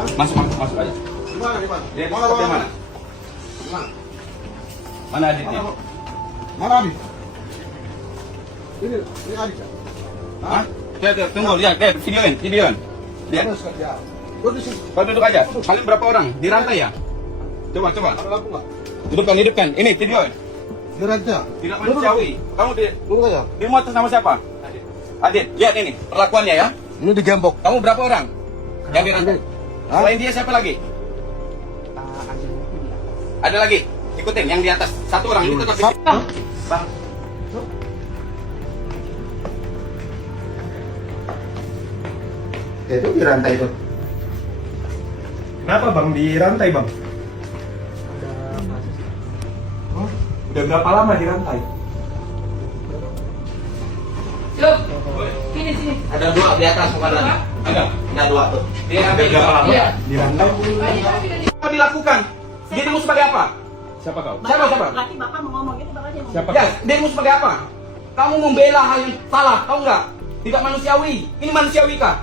Masuk aja. Gimana? Dia Mana, di Bang? mana? Gimana? Mana adiknya? Mana Adit? Ini Adit ya? Hah? Tunggu, lihat, videoin. Lihat. Ada sekali ya. Lu di sini. Kau duduk aja. Kalian berapa orang? Di rantai ya? Coba. Ada lampu nggak? Hidupkan. Ini videoin. Di rantai ya? Tidak manusiawi. Kamu Duduk aja. di motor sama siapa? Adit. Lihat ini perlakuannya ya. Ini digembok. Kamu berapa orang? Yang di rantai. Hah? Selain dia siapa lagi? Ada lagi. Ikutin yang di atas. Satu orang itu tetap di Bang. Itu di rantai itu. Kenapa bang di rantai bang? Udah berapa lama di rantai? Yuk, sini. Ada dua di atas bukan lagi. Ada dua tuh. Dia ambil Berapa dua. lama Iya. di rantai? Apa dilakukan? Dirimu sebagai apa? Siapa kau? Siapa? Berarti bapak mau ngomong gitu, bapak aja ngomong. Siapa Ya, kau? dirimu sebagai apa? Kamu membela hal yang salah, tahu nggak? Tidak manusiawi. Ini manusiawi kah?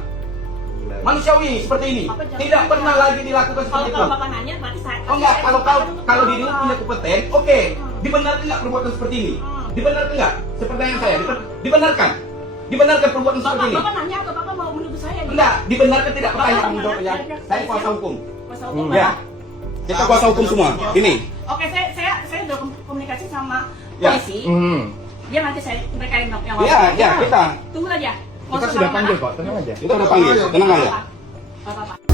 Manusiawi seperti ini. Tidak pernah lagi dilakukan seperti itu. Kalau bapak nanya, berarti saya. Oh enggak, kalau dirimu punya kompeten, oke. Dibenarkan nggak perbuatan seperti ini? Dibenarkan nggak? Sepertanyaan saya, dibenarkan? Dibenarkan perbuatan seperti ini? Bapak nanya atau bapak mau menuduh saya? Enggak, dibenarkan tidak Bapak pertanyaan gimana? jawabnya. Saya kuasa hukum. Kuasa hukum, Ya, Bapak? kita kuasa hukum semua. Ini. Oke, saya udah komunikasi sama Ya. polisi. Dia nanti mereka yang Ya, kita. Tunggu aja. Kita sudah panggil kok, tenang aja. Kita udah panggil, tenang aja. Bapak.